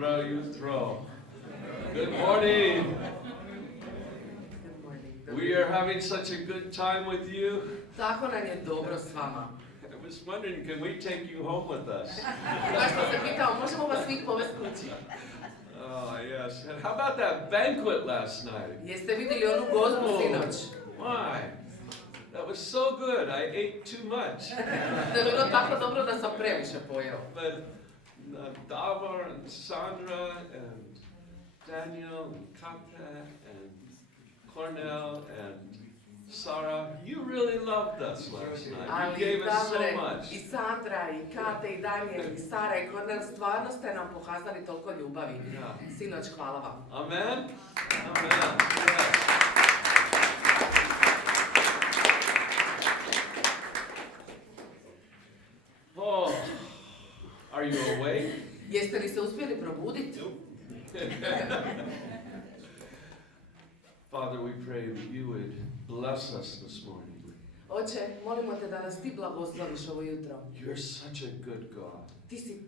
Dobro jutro. Good morning. We are having such a good time with you. Tako nam je dobro s vama. I was wondering, can we take you home with us? Baš sam se pitao, možemo vas svih povesti kući? Oh, yes. And how about that banquet last night? Jeste vidjeli onu gozbu sinoć? Why? That was so good. I ate too much. To je bilo tako dobro da sam previše pojeo. But Davor and Sandra and Daniel and Kate and Cornell and Sarah, you really loved us last night. You gave us so much. I Sandra, i Kate, i Daniel, i Sara, i Cornell, stvarno ste nam pokazali toliko ljubavi. Sinoć, hvala vam. Amen? Amen. Yes. Oh, are you awake? Jeste li se uspjeli probuditi? Father, we pray that you would bless us this morning. Oče, molimo te da nas ti blagosloviš ovo jutro. You're such a good God. Ti si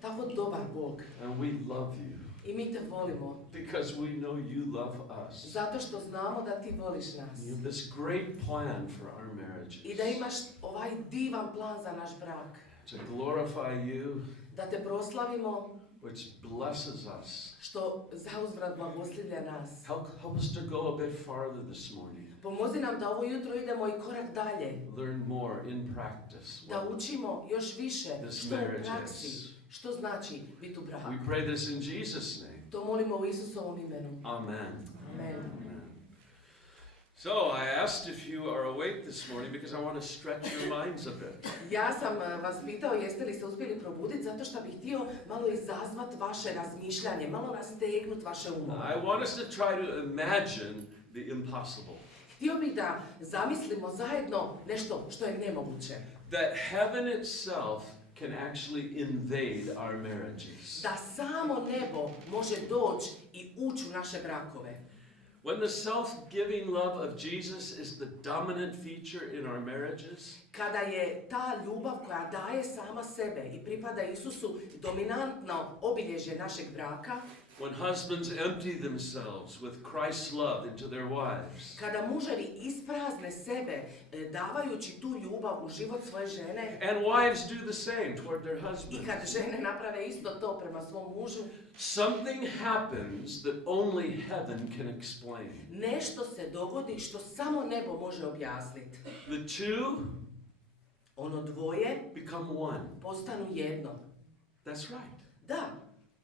tako dobar Bog. And we love you. I mi te volimo. Because we know you love us. Zato što znamo da ti voliš nas. You have this great plan for our marriages. I da imaš ovaj divan plan za naš brak. To glorify you. Da te proslavimo. Which blesses us. Što zauzvrat blagoslivlja nas. Help us to go a bit farther this morning. Pomozi nam da ovo jutro idemo i korak dalje. Learn more in practice. Da učimo još više što u praksi. Što znači biti u braku. We pray this in Jesus' name. To molimo u Isusovom imenu. Amen. Amen. So I asked if you are awake this morning because I want to stretch your minds a bit. Ja sam vas pitao jeste li se uspjeli probuditi zato što bih htio malo izazvat vaše razmišljanje, malo rastegnuti vaše umove. I want us to try to imagine the impossible. Htio bih da zamislimo zajedno nešto što je nemoguće. That heaven itself can actually invade our marriages. Da samo nebo može doći i ući u naše brakove. When the self-giving love of Jesus is the dominant feature in our marriages, kada je ta ljubav koja daje sama sebe i pripada Isusu dominantno obilježje našeg braka, when husbands empty themselves with Christ's love into their wives, kada muževi isprazne sebe davajući tu ljubav u život svoje žene, and wives do the same toward their husbands, i kad žene naprave isto to prema svom mužu, something happens that only heaven can explain. Nešto se dogodi što samo nebo može objasniti. The two, ono dvoje, become one. Postanu jedno. That's right. Da.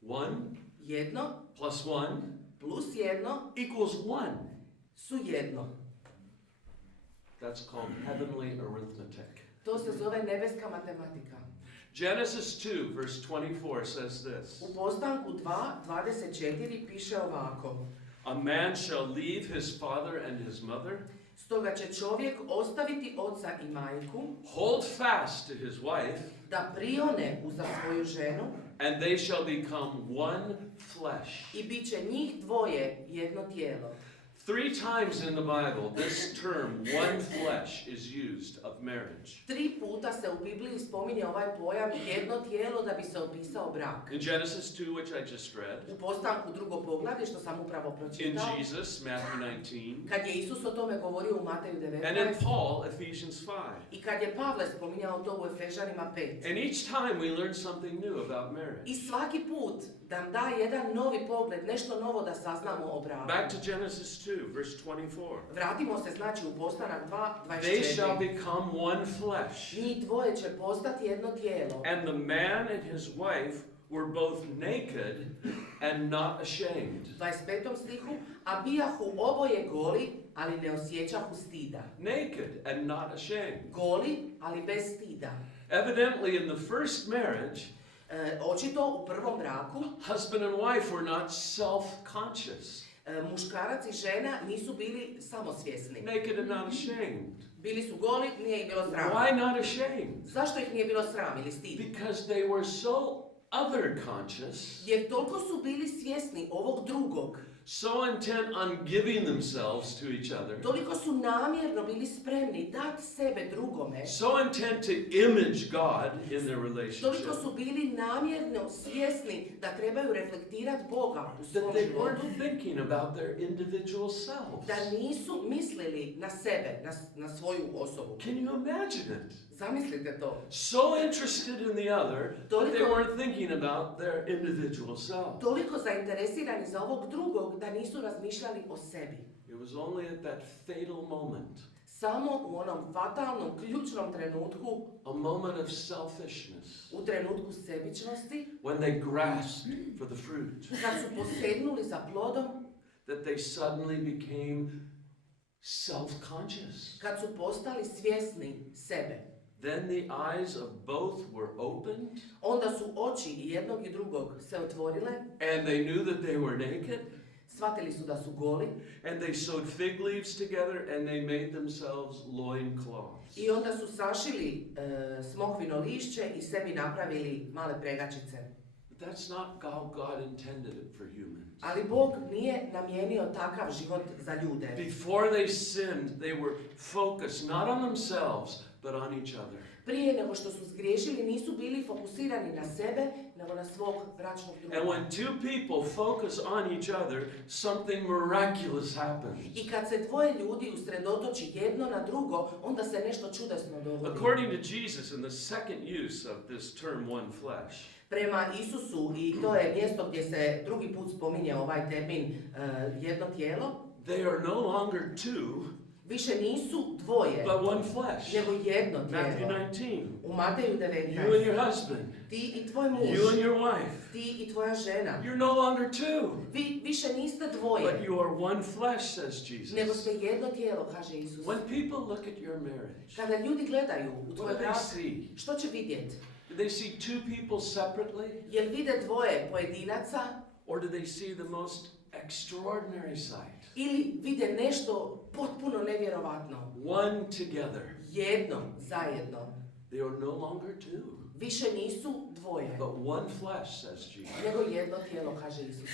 One jedno plus one plus jedno equals one. Su jedno. That's called heavenly arithmetic. To se zove nebeska matematika. Genesis 2 verse 24 says this. U Postanku 2:24 piše ovako. A man shall leave his father and his mother. Stoga će čovjek ostaviti oca i majku. Hold fast to his wife. Da prione uza svoju ženu. And they shall become one flesh. I bit će njih dvoje jedno tijelo. 3 times in the Bible, this term, one flesh, is used of marriage. 3 puta se u Bibliji spominje ovaj pojam jedno tijelo da bi se opisao brak. In Genesis 2, which I just read. U Postanku 2. poglavlje, što sam upravo pročitao. In Jesus, Matthew 19. Kad je Isus o tome govorio u Mateju 19. And in Paul, Ephesians 5. I kad je Pavle spominjao to u Efežanima 5. And each time we learn something new about marriage. I svaki put nam da jedan novi pogled, nešto novo da saznamo o braku. Back to Genesis 2, verse 24. Vratimo se znači u Postanak 2:24. They shall become one flesh. Njih dvoje će postati jedno tijelo. And the man and his wife were both naked and not ashamed. 25. stihu, a bijahu oboje goli, ali ne osjećahu stida. Naked and not ashamed. Goli, ali bez stida. Evidently in the first marriage, očito u prvom braku, husband and wife were not self-conscious. Muškarac i žena nisu bili samosvjesni. Naked and not ashamed. Bili su goli, nije ih bilo sram. Why not ashamed? Zašto ih nije bilo sram ili stid? Because they were so other conscious. Jer toliko su bili svjesni ovog drugog. so intent on giving themselves to each other, toliko su namjerno bili spremni dati sebe drugome, so intent to image God in their relationship, toliko su bili namjerno svjesni da trebaju reflektirati Boga u that svom they životu, weren't thinking about their individual selves. da nisu mislili na sebe, na svoju osobu. Can you imagine it? Zamislite to. So interested in the other that they Toliko- weren't thinking about their individual self. Toliko zainteresirani za ovog drugog da nisu razmišljali o sebi. It was only at that fatal moment, Samo u onom fatalnom, ključnom trenutku, a moment of selfishness, u trenutku sebičnosti, when they grasped for the fruit, kad su posegnuli za plodom, that they suddenly became self-conscious. kad su postali svjesni sebe. Then the eyes of both were opened, Onda su oči i jednog i drugog se otvorile, and they knew that they were naked, shvatili su da su goli and they sewed fig leaves together, and they made themselves loincloths. i onda su sašili smokvino lišće i sebi napravili male pregačice. But that's not how God intended it for humans. Ali Bog nije namijenio takav život za ljude. Before they sinned, they were focused not on themselves, but on each other. Prije nego što su zgriješili nisu bili fokusirani na sebe, nego na svog bračnog And druga. when two people focus on each other, something miraculous happens. I kad se dvoje ljudi usredotoči jedno na drugo, onda se nešto čudesno dogodi. According to Jesus, in the second use of this term one flesh, Prema Isusu, i to je mjesto gdje se drugi put spominje ovaj termin jedno tijelo, they are no longer two, više nisu dvoje, but one flesh. nego jedno Matthew tijelo. 19. U Mateju You and 19. your husband, Ti i tvoj muž, you and your wife. ti i tvoja žena. You're no longer two, Vi više niste but dvoje, you are one flesh, says nego Jesus. ste jedno tijelo, kaže Isus. When people look at your marriage, Kada ljudi gledaju u what tvoj do they brak, see? što će vidjeti? Do they see two people separately? Jel vide dvoje pojedinaca Or do they see the most extraordinary sight? ili vide nešto potpuno nevjerovatno? One together. Jedno, zajedno. They are no longer two, Više nisu dvoje, but one flesh, says Jesus. nego jedno tijelo, kaže Isus.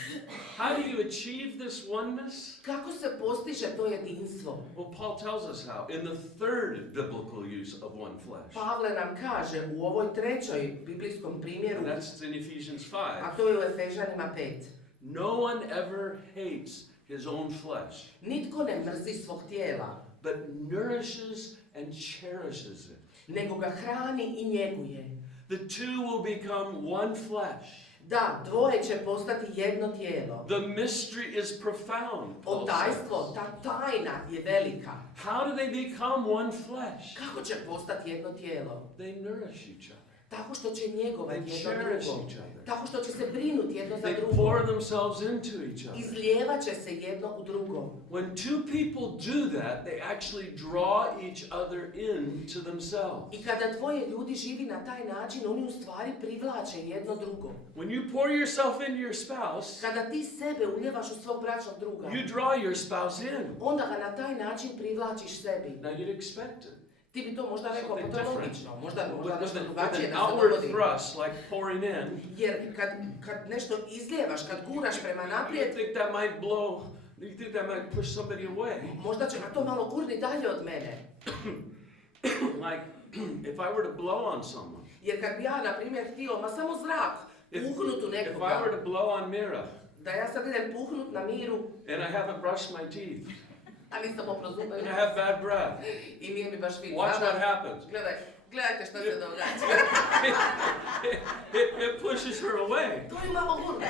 How do you achieve this oneness? Kako se postiže to jedinstvo? Well, Paul tells us how in the third biblical use of one flesh. Pavle nam kaže u ovoj trećoj biblijskom primjeru, And that's in Ephesians 5. a to je u Efežanima 5. No one ever hates his own flesh, Nitko ne mrzi svog tijela, but nourishes and cherishes it. nego ga hrani i njeguje. The two will become one flesh. Da, dvoje će postati jedno tijelo. The mystery is profound, Paul Tajstvo, says. ta tajna je velika. How do they become one flesh? Kako će postati jedno tijelo? They nourish each other. Tako što će njegovati They jedno cherish drugo. each other. Tako što će se brinuti jedno za They drugo. pour themselves into each other. Izlijevat će se jedno u drugo. When two people do that, they actually draw each other into themselves. I kada dvoje ljudi živi na taj način, oni u stvari privlače jedno drugo. When you pour yourself into your spouse, Kada ti sebe uljevaš u svog bračnog druga, you draw your spouse in. onda ga na taj način privlačiš sebi. Now you'd expect it. Ti bi to možda rekao, pa Something to je different. logično, možda With nešto an drugačije da se outward dogodi. thrust, like pouring in, Jer kad nešto izlijevaš, kad guraš prema you naprijed, think that might blow, you think that might push somebody away. možda će ga to malo gurni dalje od mene. Like, if I were to blow on someone, Jer kad bi ja, na primjer, htio, ma samo zrak, puhnut u if I nekoga, were to blow on Mira, da ja sad idem puhnut na Miru, and I haven't brushed my teeth, a nisam opro zube, and I have bad breath, i nije mi baš fin. watch what happens. Gledajte što se događa. It pushes her away. To je malo gurne.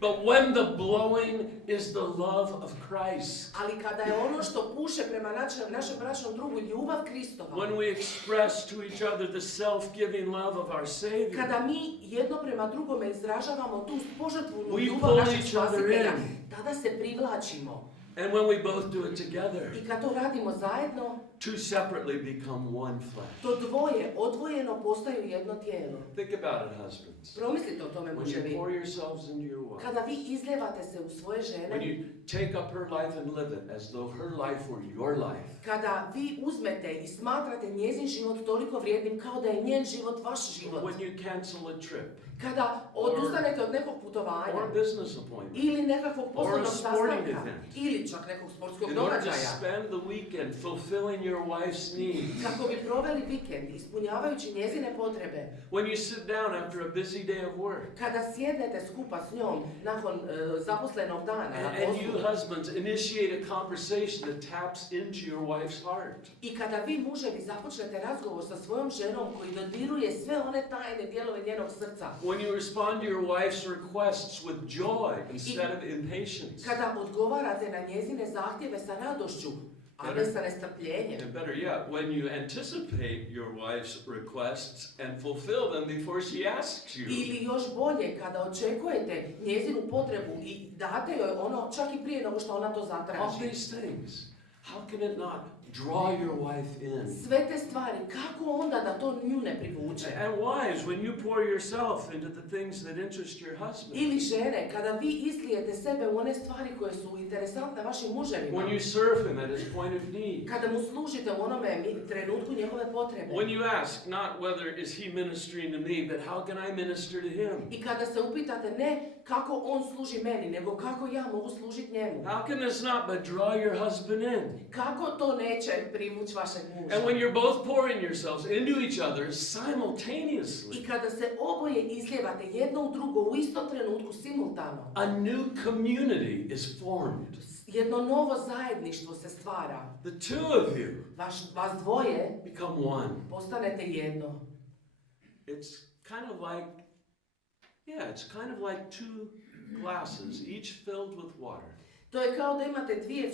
But when the blowing is the love of Christ, Ali kada je ono što puše prema našem bračnom drugu ljubav Kristova, when we express to each other the self-giving love of our Savior, kada mi jedno prema drugome izražavamo tu požrtvovnu We ljubav pull našeg each other spasitelja, in. tada se privlačimo. and when we both do it together, I kad to radimo zajedno, two separately become one flesh. to dvoje odvojeno postaju jedno tijelo. Think about it, husbands. Promislite o tome, When you muževi. pour yourselves into your wife, Kada vi izljevate se u svoje when žene, you take up her life and live it as though her life were your life, kada vi uzmete i smatrate njezin život toliko vrijednim kao da je njen život vaš život, when you cancel a trip, Kada odustanete od nekog putovanja or a business appointment, ili nekakvog or a poslovnog sporting sastanka event, ili čak nekog sportskog in order to događaja, spend the weekend fulfilling your wife's needs. kako bi proveli vikend ispunjavajući njezine potrebe. When you sit down after a busy day of work, Kada sjednete skupa s njom nakon zaposlenog dana na and poslu, you husbands initiate a conversation that taps into your wife's heart. i kada vi muževi započnete razgovor sa svojom ženom koji dodiruje sve one tajne dijelove njenog srca, When you respond to your wife's requests with joy instead of impatience. kada odgovarate na njezine zahtjeve sa radošću, a ne sa nestrpljenjem. And better yet, when you anticipate your wife's requests and fulfill them before she asks you. Ili još bolje, kada očekujete njezinu potrebu i date joj ono čak i prije nego što ona to All zatraži. these things, how can it not draw your wife in? Sve te stvari, kako onda da to nju ne privuče? And wives, when you pour yourself into the things that interest your husband, Ili žene, kada vi islijete sebe u one stvari koje su interesantne vašim muževima, when you serve him at his point of need, kada mu služite u onome trenutku njegove potrebe, when you ask not whether is he ministering to me, but how can I minister to him? i kada se upitate ne kako on služi meni, nego kako ja mogu služiti njemu. How can this not but draw your husband in? Kako to neće privući vašeg muža? And when you're both pouring yourselves into each other simultaneously, I kada se oboje izlijevate jedno u drugo u istom trenutku simultano, a new community is formed. jedno novo zajedništvo se stvara. The two of you Vas dvoje become one. postanete jedno. It's kind of like, it's kind of like two glasses, each filled with water. To je kao da imate dvije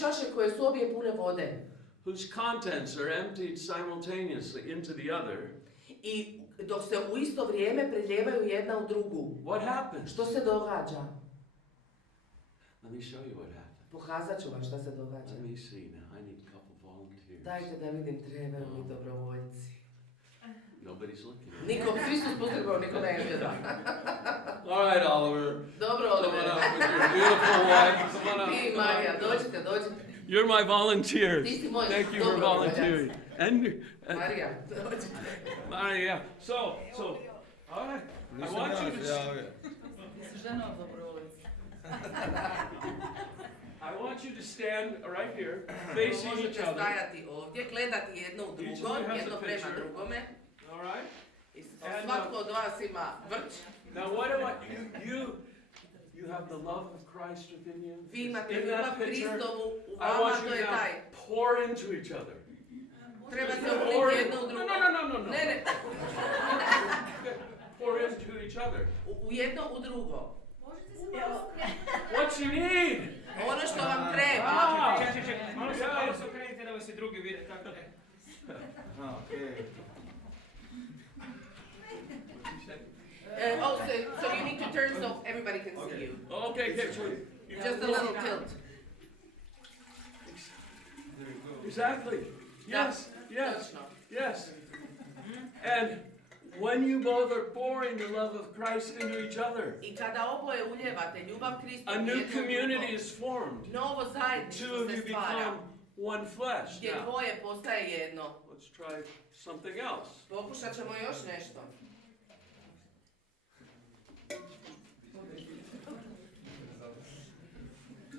čaše koje su obje pune vode. Whose contents are emptied simultaneously into the other. I dok se u isto vrijeme prelijevaju jedna u drugu. What happens? Što se događa? Let me show you what happens. Pokazat ću vam šta se događa. Let me see now. I need a couple volunteers. Dajte da vidim, trebaju mi dobrovoljci. Nobody's looking. Svi su spustili, niko ne gleda. All right, Oliver. Dobro, Come on Oliver. up with your beautiful wife. Come on up. Ti, Marija, dođite. You're my volunteers. Ti si moj Thank you for dobrovoljac. volunteering. And Marija, dođite. Maria. So, all right. I want you to. I want you to stand right here, facing each Možete other. stajati ovdje, gledati jedno u drugo, jedno prema drugome. All right. Svatko od vas ima vrč. Now, what do you have the love of Christ within you? Vi imate In ljubav that picture, Kristovu u I vama, want to you je to taj. now pour into each other. Trebate Pour uliti jedno u drugo. No. Ne. Pour into each other. U jedno u drugo. What you need? Ono što vam treba. Malo se okrenite da vas i drugi vide kako je. So you need to turn so everybody can see you. Okay, so Just a little tilt. exactly. Yes. Točno. Yes. And when you both are pouring the love of Christ into each other, I kada oboje uljevate ljubav Kristu, a new community is formed. novo Two zajedništvo of se you stvara, become one flesh. gdje Now, dvoje postaje jedno. let's try something else. Pokušat ćemo još nešto.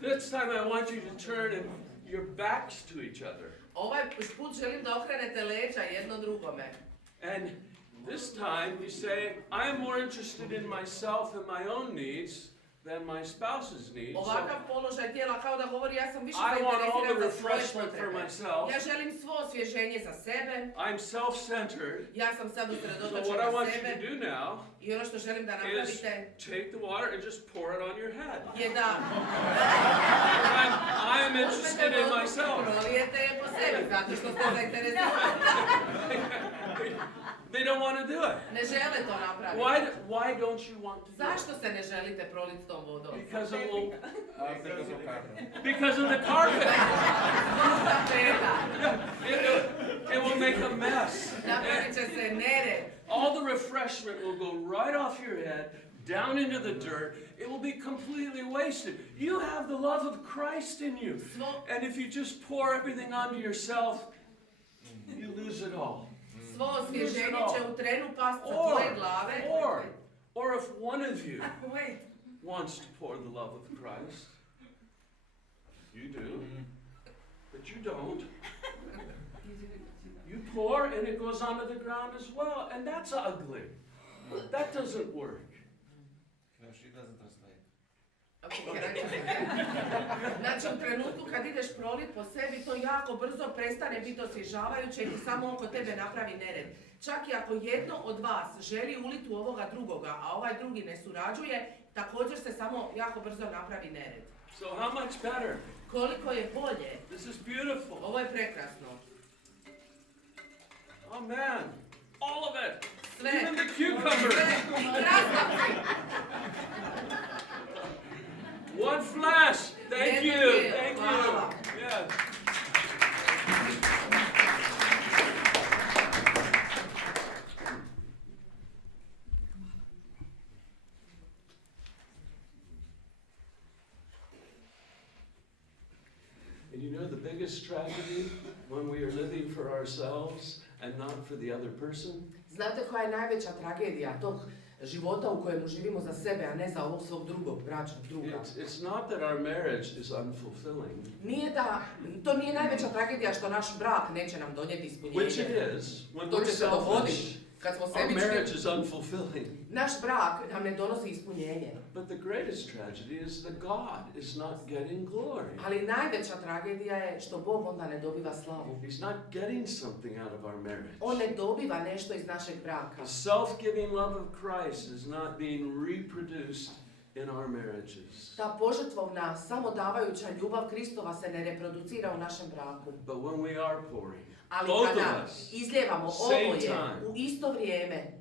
This time I want you to turn and your backs to each other. Ovaj put želim da okrenete leđa jedno drugome. And this time you say, I am more interested in myself and my own needs than my spouse's needs. So Ovakav položaj tijela kao da govori ja sam više I want all the zainteresiran za svoje refreshment for potrebe. myself. Ja želim svo osvježenje za sebe. I'm self-centered. Ja sam sad So usredotočen what I na want you to sebe. do now I ono što želim da is napravite take the water and just pour it on your head. je da I am interested in myself. prolijete je po sebi, zato što ste zainteresirani. They don't want to do it. Ne žele to napraviti. Why don't you want to do it? Zašto se ne želite proliti s tom vodom? Because of the Tapeta. because of the carpet. Tapeta. It will make a mess. Napravit će se nered. All the refreshment will go right off your head, down into the dirt. It will be completely wasted. You have the love of Christ in you. And if you just pour everything onto yourself, you lose it all. svo osvježenje će u trenu past sa Or, tvoje glave. or if one of you Wait. wants to pour the love of Christ, you do, but you don't. You pour and it goes onto the ground as well, and that's ugly. That doesn't work. No, she doesn't translate. Znači u trenutku kad ideš prolit po sebi, to jako brzo prestane biti osvježavajuće i samo oko tebe napravi nered. Čak i ako jedno od vas želi uliti u ovoga drugoga, a ovaj drugi ne surađuje, također se samo jako brzo napravi nered. So how much better? Koliko je bolje. This is beautiful. Ovo je prekrasno. Oh man, all of it. Sve. Even the cucumber. Sve. I krastavci. One flash. Thank you. Thank you. Hvala. Yes. And you know the biggest tragedy when we are living for ourselves and not for the other person? Znate koja je najveća tragedija tog života u kojemu živimo za sebe, a ne za ovog svog drugog, bračnog druga? It's not that our marriage is unfulfilling. To nije najveća tragedija što naš brak neće nam donijeti ispunjenje. Which it is. When To we're će se dogoditi. selfish, Kad smo our sebični, marriage is unfulfilling. naš brak nam ne donosi ispunjenje. But the greatest tragedy is that God is not getting glory. Ali najveća tragedija je što Bog onda ne dobiva slavu. He's not getting something out of our marriage. On ne dobiva nešto iz našeg braka. The self-giving love of Christ is not being reproduced in our marriages. Ta požrtvovna, samodavajuća ljubav Kristova se ne reproducira u našem braku. But when we are pouring, Ali both kada of us, izljevamo same oboje time, u isto vrijeme,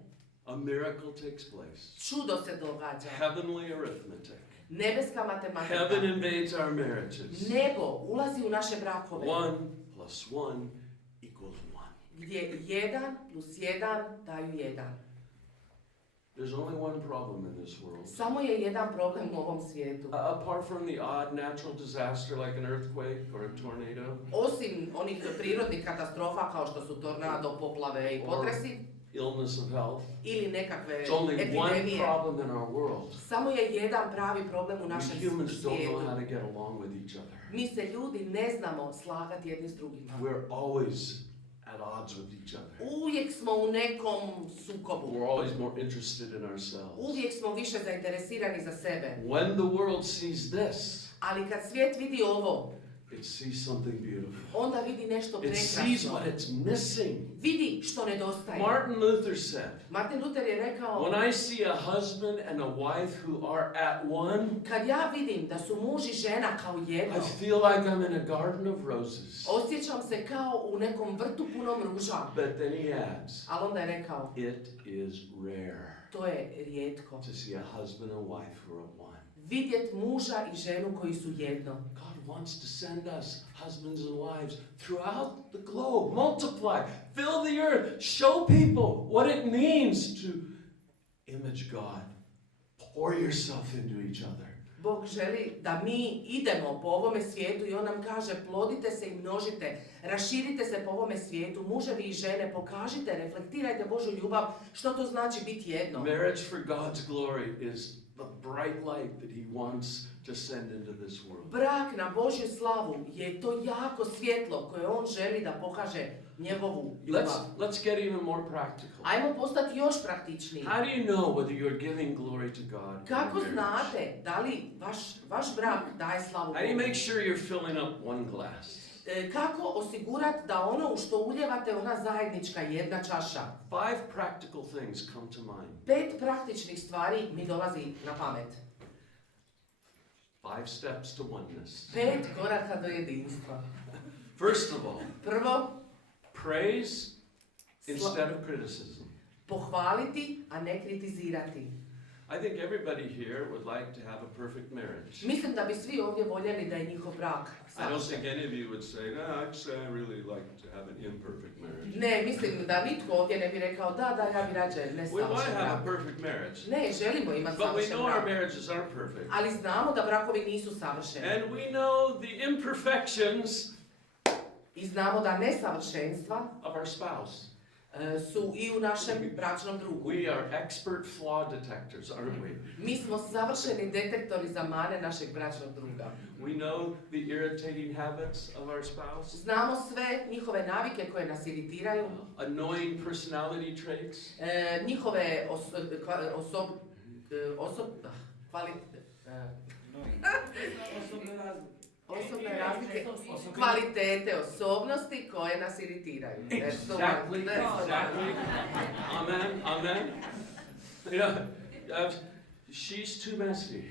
a miracle takes place. čudo se događa. Heavenly arithmetic. Nebeska matematika. Heaven invades our marriages. Nebo ulazi u naše brakove. 1 + 1 = 1. Gdje 1 + 1 daju 1. There's only one problem in this world. Samo je jedan problem u ovom svijetu. Apart from the odd natural disaster like an earthquake or a tornado, Osim onih prirodnih katastrofa kao što su tornado, poplave i potresi, illness of health, ili nekakve it's only one epidemije, problem in our world. samo je jedan pravi problem u našem We humans don't know svijetu. how to get along with each other. Mi se ljudi ne znamo slagati jedni s drugima. We're always at odds with each other. Uvijek smo u nekom sukobu. We're always more interested in ourselves. Uvijek smo više zainteresirani za sebe. When the world sees this, Ali kad svijet vidi ovo, it sees something beautiful. onda vidi nešto It sees prekrasno. what it's missing. Vidi što nedostaje. Martin Luther said, Martin Luther je rekao, when I see a husband and a wife who are at one, kad ja vidim da su muž i žena kao jedno, I feel like I'm in a garden of roses. osjećam se kao u nekom vrtu punom ruža. But then he adds, Ali onda je rekao, it is rare to je rijetko. to see a husband and wife who are at one. Vidjet muža i ženu koji su jedno. God wants to send us, husbands and wives, throughout the globe, multiply, fill the earth, show people what it means to image God. Pour yourself into each other. Bog želi da mi idemo po ovome svijetu i on nam kaže plodite se i množite, raširite se po ovome svijetu, muževi i žene, pokažite, reflektirajte Božju ljubav, što to znači biti jedno. Marriage for God's glory is the bright light that He wants to send into this world. Brak na Božju slavu je to jako svjetlo koje on želi da pokaže njegovu ljubav. Let's get even more practical. Ajmo postati još praktičniji. How do you know whether you're giving glory to God? in Kako your marriage? znate da li vaš brak daje slavu How do you Bogu? make sure you're filling up one glass? Kako osigurati da ono u što uljevate ona zajednička jedna čaša? 5 practical things come to mind. 5 praktičnih stvari mi dolazi na pamet. 5 steps to oneness. 5 koraka do jedinstva. First of all, Prvo, praise instead of criticism. pohvaliti, a ne kritizirati. I think everybody here would like to have a perfect marriage. Mislim da bi svi ovdje voljeli da je njihov brak I don't think savršen. any of you would say, no, actually I really like to have an imperfect marriage. Ne, mislim da nitko ovdje ne bi rekao da, ja bi rađe We want nesavršen to have a brak. perfect marriage. Ne, želimo imati But we savršen know our brak. marriages aren't perfect. Ali znamo da brakovi nisu savršeni. And we know the imperfections I znamo da nesavršenstva of our spouse. su i u našem bračnom drugu. We are expert flaw detectors, aren't we? Mi smo savršeni detektori za mane našeg bračnog druga. We know the irritating habits of our spouse, Znamo sve njihove navike koje nas iritiraju, annoying personality traits, njihove osobne razlike, kvalitete, osobnosti koje nas iritiraju. Exactly. Amen. Amen. Yeah. She's too messy.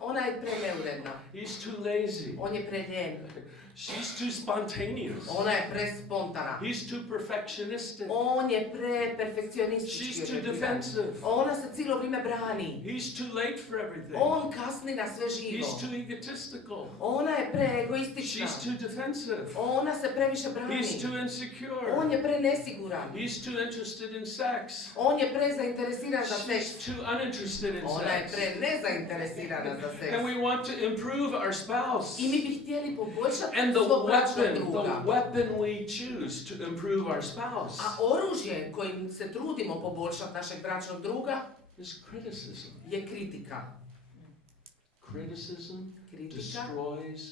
Ona je preneuredna, He's too lazy. on je preljen, She's too spontaneous. ona je prespontana, He's too perfectionistic. on je preperfekcionistički She's too orijentiran. defensive. Ona se cijelo vrijeme brani, He's too late for everything. on kasni na sve živo, He's too egotistical. ona je preegoistična, She's too defensive. ona se previše brani, He's too insecure. on je prenesiguran, He's too interested in sex. on je prezainteresiran za seks, She's too uninterested in ona je sex. prenezainteresirana za seks. And we want to improve our spouse. I mi bi htjeli poboljšati And the svog bračnog weapon druga. we choose to improve our spouse A oružje kojim se trudimo poboljšati našeg bračnog druga is criticism. je kritika. Criticism Kritika destroys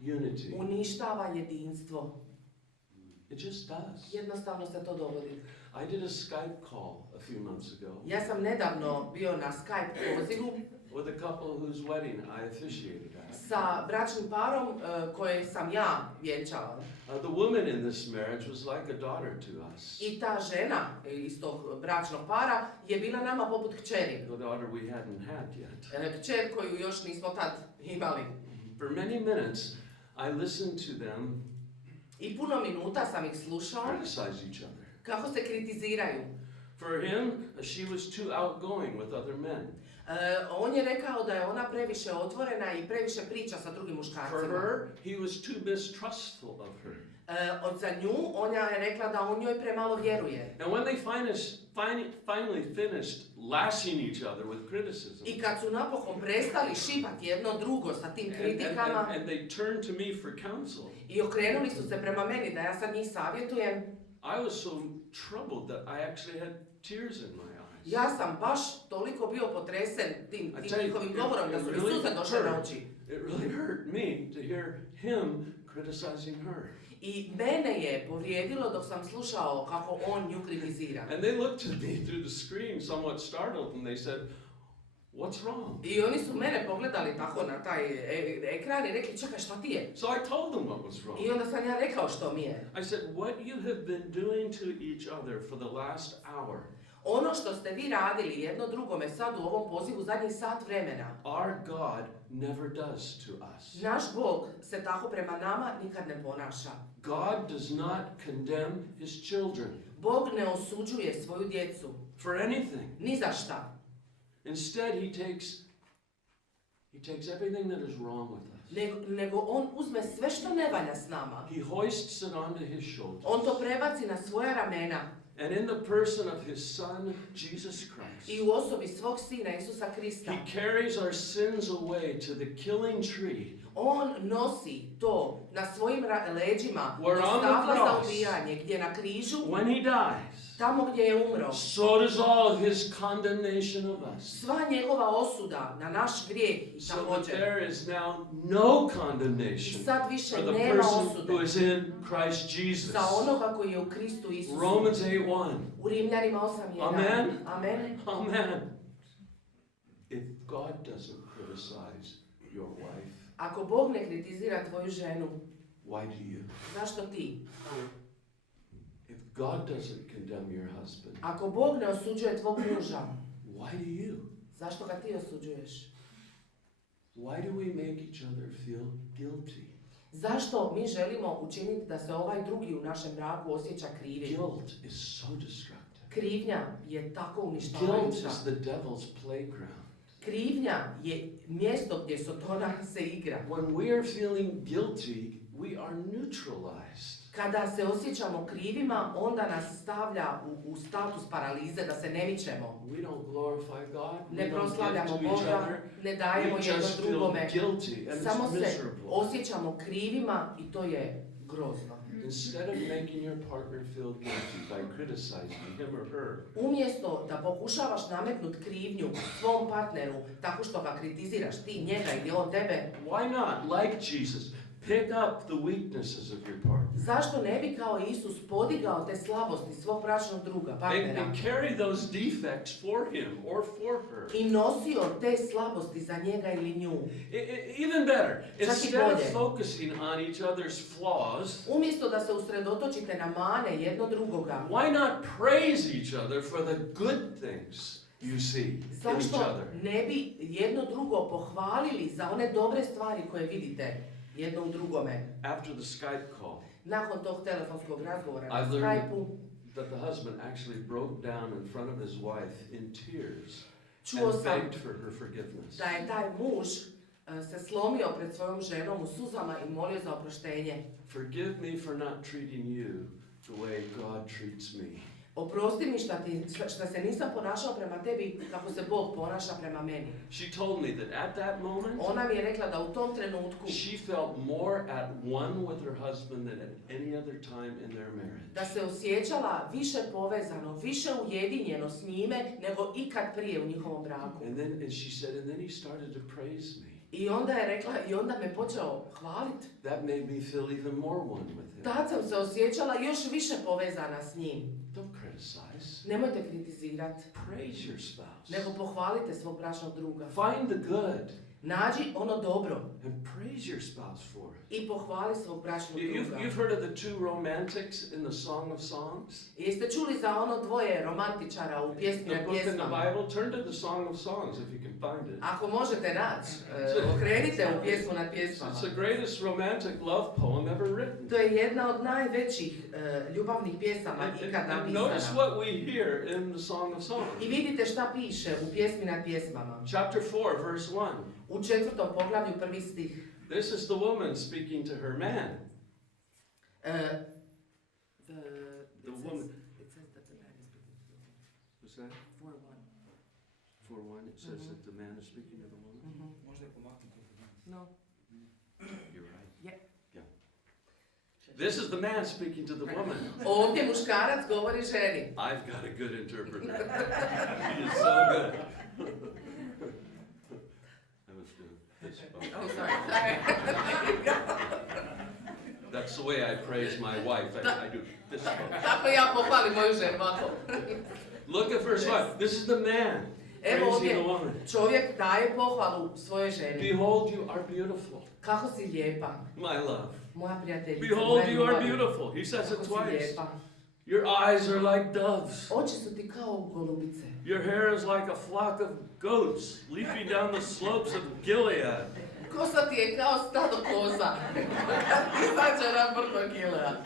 unity. uništava jedinstvo. It just does. Jednostavno se to dogodi. I did a Skype call a few months ago Ja sam nedavno bio na Skype pozivu with a couple whose wedding I officiated at. sa bračnim parom koje sam ja vjenčala. The woman in this marriage was like a daughter to us. I ta žena iz tog bračnog para je bila nama poput kćeri. The daughter we hadn't had yet. Kćer koju još nismo tad imali. For many minutes, I listened to them I puno minuta sam ih slušao criticize each other. kako se kritiziraju. For him, she was too outgoing with other men. On je rekao da je ona previše otvorena i previše priča sa drugim For muškarcima. her, he was too mistrustful of her. Za nju, ona je rekla da on njoj premalo vjeruje. And when they finally finished lashing each other with criticism, I kad su napokon prestali šipati jedno drugo sa tim kritikama and they turned to me for counsel, i okrenuli su se prema meni da ja sad njih savjetujem, I was so troubled that I actually had tears in my eyes. ja sam baš toliko bio potresen tim I tell you, njihovim govorom da su mi really suze došle na oči. It really hurt me to hear him criticizing her. I mene je povrijedilo dok sam slušao kako on nju kritizira. And they looked at me through the screen somewhat startled and they said, "What's wrong?" I oni su mene pogledali tako na taj ekran i rekli, čekaj, šta ti je? So I told them what was wrong. I onda sam ja rekao što mi je. I said, "What you have been doing to each other for the last hour, Ono što ste vi radili jedno drugome sad u ovom pozivu zadnjih sat vremena, our God never does to us. naš Bog se tako prema nama nikad ne ponaša. God does not condemn his children Bog ne osuđuje svoju djecu, for anything. ni za šta. Instead, he takes everything that is wrong with us. Nego on uzme sve što ne valja s nama. He hoists it onto his shoulders. On to prebaci na svoja ramena And in the person of his Son, Jesus Christ, i u osobi svog Sina Isusa Krista. he carries our sins away to the killing tree, On nosi to na svojim leđima do Where on the stabla za cross, ubijanje, gdje na križu, when he dies, tamo gdje je umro, so does all his condemnation of us. sva njegova osuda na naš grijeh i So that također. there is now no I condemnation sad više for the nema person osude who is in Christ Jesus. za onoga koji je u Kristu Isusu. Romans 8:1. U Rimljanima 8:1. Amen. Amen. Amen. If God doesn't criticize your wife, Ako Bog ne kritizira tvoju ženu, why do you? zašto ti? If God doesn't condemn your husband, Ako Bog ne osuđuje tvog muža, why do you? zašto ga ti osuđuješ? Why do we make each other feel guilty? Zašto mi želimo učiniti da se ovaj drugi u našem braku osjeća krivim? Guilt is so destructive. Krivnja je tako Guilt uništavajuća. is the devil's playground. Krivnja je mjesto gdje Sotona se igra. When we are feeling guilty, we are neutralized. Kada se osjećamo krivima, onda nas stavlja u status paralize da se ne mičemo. We don't glorify God. We Ne don't proslavljamo give to each Boga, other. ne dajemo We jedno just feel drugome. guilty and Samo it's se miserable. osjećamo krivima i to je grozno. Instead of making your partner feel guilty by criticizing him or her, Umjesto da pokušavaš nametnut krivnju svom partneru tako što ga kritiziraš ti njega ili on tebe, why not, like Jesus, pick up the weaknesses of your partner zašto ne bi kao Isus podigao te slabosti svog bračnog druga, partnera, and carry those defects for him or for her? i nosio te slabosti za njega ili nju? Even better, Čak i instead of bolje. focusing on each other's flaws, Umjesto da se usredotočite na mane jedno drugoga, why not praise each other for the good things you see in each zašto other? ne bi jedno drugo pohvalili za one dobre stvari koje vidite jedno u drugome? After the Skype call, Nakon tog telefonskog razgovora na I learned Skype-u, that the husband actually broke down in front of his wife in tears čuo and sam begged for her forgiveness. da je taj muž se slomio pred svojom ženom u suzama i molio za oproštenje. Forgive me for not treating you the way God treats me. Oprosti mi šta se nisam ponašao prema tebi kako se Bog ponaša prema meni. She told me that at that moment, Ona mi je rekla da u tom trenutku she felt more at one with her husband than at any other time in their marriage. da se osjećala više povezano, više ujedinjeno s njime nego ikad prije u njihovom braku. And she said, and then he started to praise me. I onda je rekla, i onda me počeo hvaliti. That made me feel even more one with him. Tad sam se osjećala još više povezana s njim. Don't criticize. Nemojte kritizirati, Praise your spouse. nego pohvalite svog bračnog druga. Find the good Nađi ono dobro and praise your spouse for it. i pohvali svog bračnog druga. You've heard of the two romantics in the Song of Songs? Jeste čuli za ono dvoje romantičara u pjesmi The na book in the pjesmama? Bible? Turn to the Song of Songs if you can find it. Ako možete naći, okrenite u pjesmu nad pjesmama. It's the greatest romantic love poem ever written. To je jedna od najvećih ljubavnih pjesama ikad And notice napisana. what we hear in the Song of Songs. I vidite šta piše u pjesmi nad pjesmama. Chapter 4, verse 1. U 4. poglavlju 1. stih. This is the woman speaking to her man. The woman. What's that? 4:1. It says that the man is speaking to the woman. Možda je pomaknuto. No. You're right. Yeah. Yeah. This is the man speaking to the woman. Ovdje muškarac govori ženi. I've got a good interpreter. He is so good. I was doing this. Oh, sorry. That's the way I praise my wife. I do this. Tako ja pohvalim moju ženu. ovako. Look at verse 5. This is the man Evo praising ovdje the woman. čovjek daje pohvalu svojoj ženi. Behold, you are beautiful, Kako si lijepa, my love. moja prijateljica. Behold, moja you are ljubav. beautiful. He says it Kako si twice. lijepa. Your eyes are like doves. Oči su ti kao golubice. Your hair is like a flock of goats leaping down the slopes of Gilead. Kosa ti je kao stado koza. Izađe na brdo Gilead.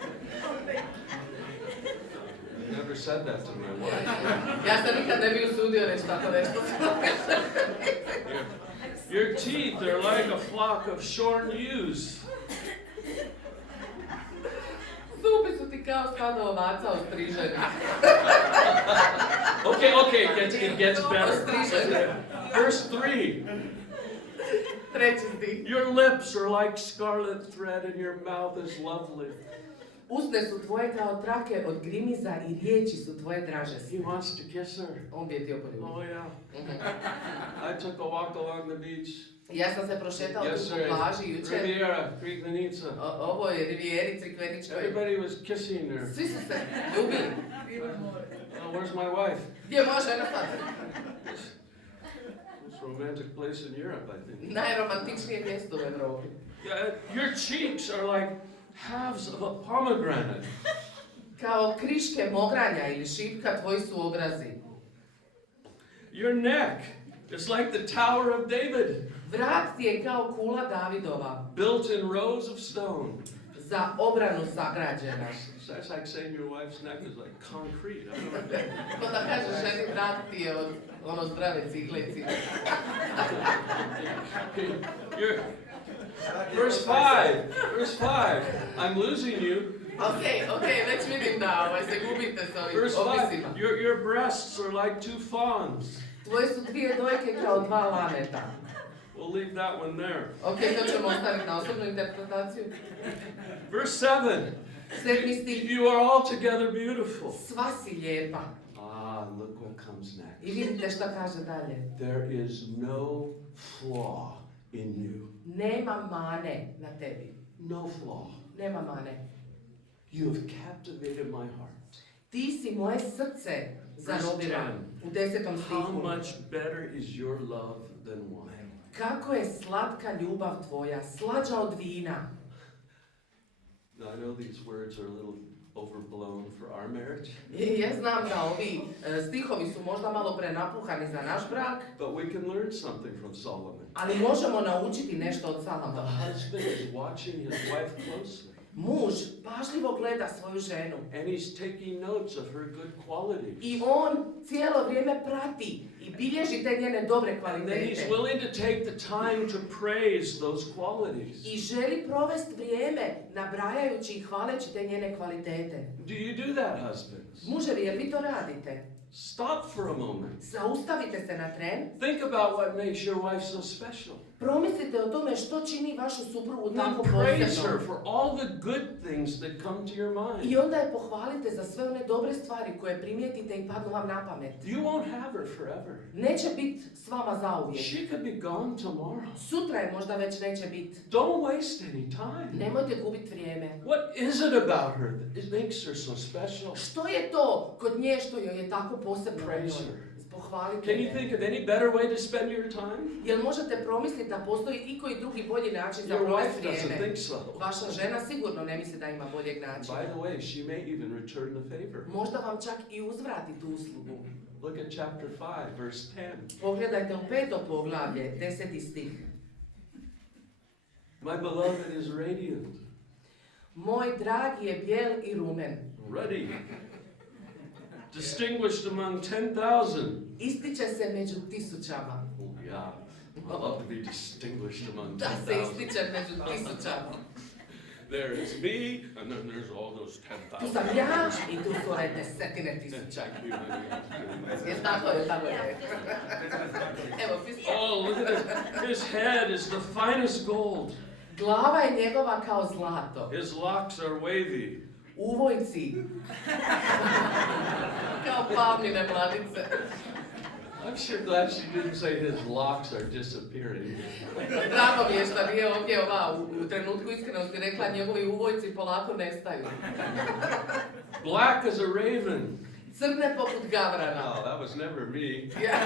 I never said that to my wife. Ja se nikad ne bi usudio reći tako nešto. Your teeth are like a flock of shorn ewes. Zubi su ti kao stado ovaca ostriženi. Okay, it gets better. Ostriženi. Verse 3. Treći stih. Your lips are like scarlet thread and your mouth is lovely. Usne su tvoje kao trake od grimiza i riječi su tvoje draže. He wants to kiss her. On bi je htio poljubiti. Oh yeah. I took a walk along the beach. Ja sam se prošetao tu po Yesterday, plaži jučer. Riviera, Crikvenica. Ovo je Rivijeri Crikveničkoj. Everybody was kissing her. Svi su se ljubili. Oh, where's my wife? Gdje može žena sad? Most romantic place in Europe, I think. Najromantičnije mjesto u Evropi. Yeah, your cheeks are like halves of a pomegranate. Kao kriške mogranja ili šipka tvoji su obrazi. Your neck is like the Tower of David, Vrat ti je kao kula Davidova, built in rows of stone. za obranu sagrađena. That's like saying your wife's neck is like concrete. I don't know. Ko da kaže ženi vrat ti je od ono zdrave ciglici. Verse 5. Verse 5. I'm losing you. Okej, već vidim da se gubite s ovim Verse 5. opisima. Your breasts are like two fawns. Tvoje su dvije dojke kao dva laneta. We'll leave that one there. Ok, to ćemo ostaviti na osobnu interpretaciju. Verse 7. 7. stih. You are altogether beautiful. Sva si lijepa. Ah, look what comes next. I vidite šta kaže dalje. There is no flaw in you. Nema mane na tebi. No flaw. Nema mane. You have captivated my heart. Ti si moje srce zarobila. U 10. How stihu. much better is your love than wine? Kako je slatka ljubav tvoja, slađa od vina. Now, I know these words are a little overblown for our marriage, I ja znam da ovi stihovi su možda malo prenapuhani za naš brak, but we can learn something from Solomon. ali možemo naučiti nešto od The Salama. husband is watching his wife closely, Muž pažljivo gleda svoju ženu and he's taking notes of her good qualities. i on cijelo vrijeme prati i bilježi te njene dobre And then he's kvalitete. willing to take the time to praise those qualities. I želi provesti vrijeme nabrajajući i hvaleći te njene kvalitete. Do you do that, husbands? Muževi, jel vi to radite? Stop for a moment. Zaustavite se na tren. Think about what makes your wife so special. Promislite o tome što čini vašu suprugu And tako then praise her posebnom. for all the good things that come to your mind. I onda je pohvalite za sve one dobre stvari koje primijetite i padnu vam na pamet. You won't have her forever. Neće biti s vama zauvijek. She could be gone tomorrow. Sutra je možda već neće biti. Don't waste any time. Nemojte gubiti vrijeme. What is it about her that it makes her so special? Što je to kod nje što joj je tako posebno? Praise her. Pohvalite Can you je. think of any better way to spend your time? Jel možete promisliti da postoji i koji drugi bolji način za Your provesti wife doesn't vrijeme? think so. Vaša žena sigurno ne misli da ima boljeg načina. By the way, she may even return the favor. Možda vam čak i uzvrati tu uslugu. Look at chapter 5, verse 10. Pogledajte u 5. poglavlje, 10. stih. My beloved is radiant, Moj dragi je bijel i rumen. ruddy, distinguished among 10,000. Ističe se među tisućama. Oh, yeah. I love to be distinguished among Da se 10,000. ističe među tisućama. There is me, and then there's all those Tu sam 10,000. ja i tu su ove desetine tisuća. Jel tako je, tako je. Evo, Oh, look at this. His head is the finest gold. glava je njegova kao zlato. His locks are wavy. Uvojci. Kao pavljine mladice. I'm sure glad she didn't say his locks are disappearing. Drago mi je što nije ovdje u trenutku iskrenosti rekla njegovi uvojci polako nestaju. Black as a raven. Crne poput gavrana. No, that was never me. Ja,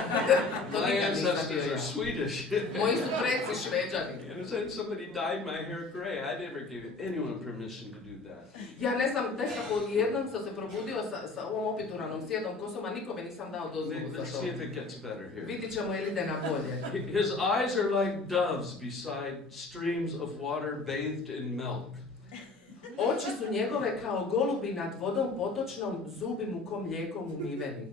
to My nikad nisam bio ancestors ja. are Swedish. Moji su preci Šveđani. And then somebody dyed my hair gray. I never gave anyone permission to do that. Ja ne znam, nekako odjednom sam se probudio sa ovom opituranom sjedom kosom, a nikome nisam dao dozvolu Let's za see to. if it gets better here. Vidit ćemo je li ide na bolje. His eyes are like doves beside streams of water bathed in milk. Oči su njegove kao golubi nad vodom potočnom, zubi mu ko mlijekom umiveni.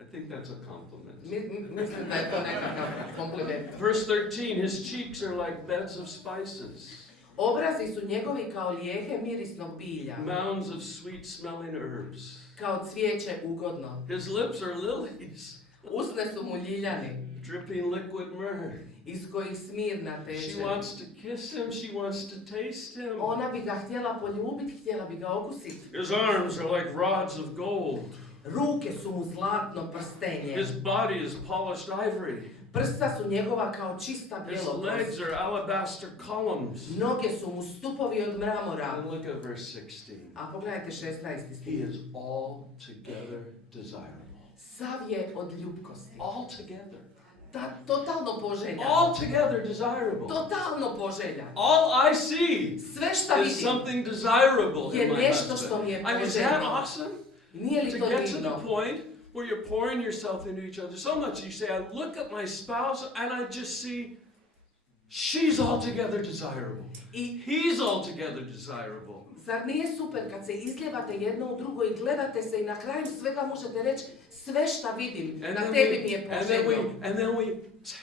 I think that's a compliment. Mislim da je to nekakav kompliment. Verse 13, his cheeks are like beds of spices, Obrazi su njegovi kao lijehe mirisnog bilja, mounds of sweet smelling herbs. kao cvijeće ugodno. His lips are lilies, Usne su mu ljiljani, dripping liquid myrrh. iz kojih smirna She teče. wants to kiss him, she wants to taste him. Ona bi ga htjela poljubiti, htjela bi ga okusiti. His arms are like rods of gold. Ruke su mu zlatno prstenje. His body is polished ivory. Prsta su njegova kao čista His bjelokost. legs are alabaster columns. Noge su mu stupovi od mramora. And look at verse 16. A pogledajte 16. He stih. is altogether desirable. Sav je od ljubkosti. Altogether. Totalno poželja. Altogether desirable. Totalno poželja. All I see Sve šta is vidim something desirable je in my nešto što husband. mi je I mean, is that poželjno. awesome? Nije li To to get to the divno? point where you're pouring yourself into each other so much, you say, I look at my spouse and I just see she's altogether desirable. I He's altogether desirable. zar nije super kad se izljevate jedno u drugo i gledate se i na kraju svega možete reći sve šta vidim na tebi mi je poželjno. and then we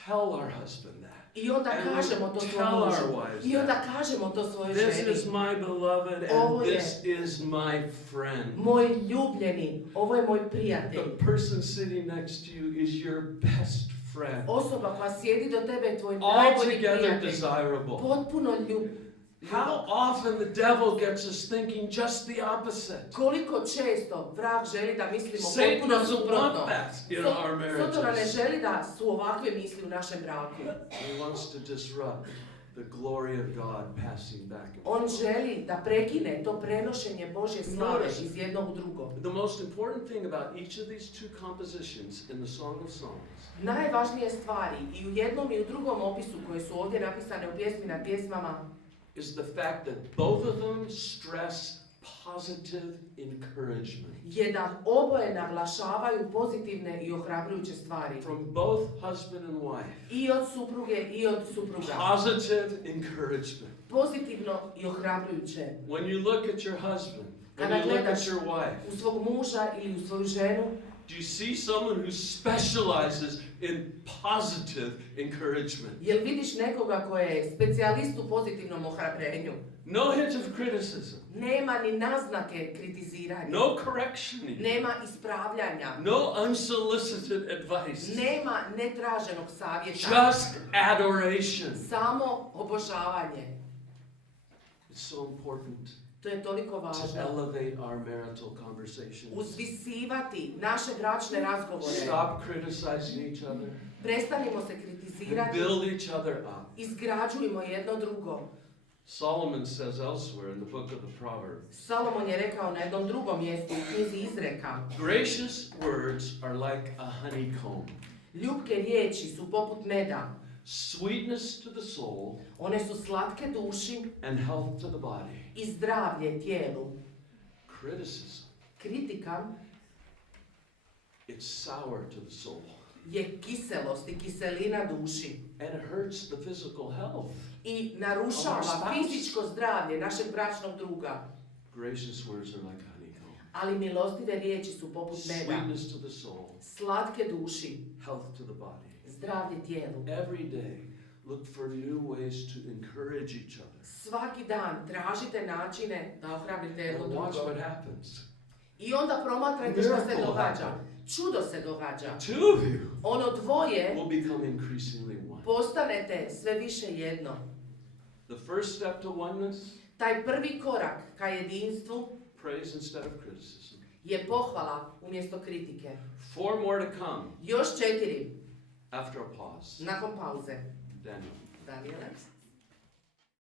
tell our husband that. I onda and we kažemo to tell svom our mužu. wives I onda that. kažemo to svojoj This ženi. is my beloved Ovo and je this is my friend. moj ljubljeni, ovo je moj prijatelj. The person sitting next to you is your best friend, Osoba koja sjedi do tebe je tvoj najbolji altogether prijatelj. desirable. Potpuno How often the devil gets us thinking just the opposite. Koliko često vrag želi da mislimo Satan potpuno doesn't suprotno. want that in our Sotora ne marriages. želi da su ovakve misli u našem braku. He wants to disrupt the glory of God passing back and On forth. želi da prekine to prenošenje Božje slave iz jednog u drugo. The most important thing about each of these two compositions in the Song of Songs Najvažnije stvari i u jednom i u drugom opisu koje su ovdje napisane u pjesmi nad pjesmama is the fact that both of them stress positive encouragement je da oboje naglašavaju pozitivne i ohrabrujuće stvari. from both husband and wife. I od supruge i od supruga. Positive encouragement. Pozitivno i ohrabrujuće. When you look at your husband, when Kada you look at gledaš your wife, u svog muža ili u svoju ženu, do you see someone who specializes in positive encouragement? jel vidiš nekoga koji je specijalist u pozitivnom ohrabrenju? No hint of criticism, Nema ni naznake kritiziranja. no correctioning, Nema ispravljanja. no unsolicited advice, Nema netraženog savjeta. just adoration. Samo obožavanje. It's so important To je toliko to važno. elevate our marital conversations. Uzvisivati naše bračne razgovore. Stop criticizing each other Prestanimo se and kritizirati. build each other up. Izgrađujmo jedno drugo. Solomon says elsewhere in the book of the Proverbs, Salomon je rekao na jednom drugom mjestu u knjizi Izreka. gracious words are like a honeycomb, Ljubke riječi su poput meda. sweetness to the soul One su slatke duši and health to the body. i zdravlje tijelu. Criticism, Kritika it's sour to the soul je kiselost i kiselina duši. and it hurts the physical health. I narušava Our spouse. fizičko zdravlje našeg bračnog druga. Gracious words are like honeycomb, Ali milostive riječi su poput meda. sweetness to the soul, Slatke duši, health to the body. zdravlje tijelu. Every day, look for new ways to encourage each other. Svaki dan tražite načine da ohrabrite jedno And watch drugo. what happens. I onda promatrajte što se Miracle događa. happen. Čudo se događa. Two of you Ono dvoje will become increasingly one. postanete sve više jedno. The first step to oneness, Taj prvi korak ka jedinstvu praise instead of criticism. je pohvala umjesto kritike. 4 more to come Još 4 after a pause. nakon pauze. Daniel. Daniele?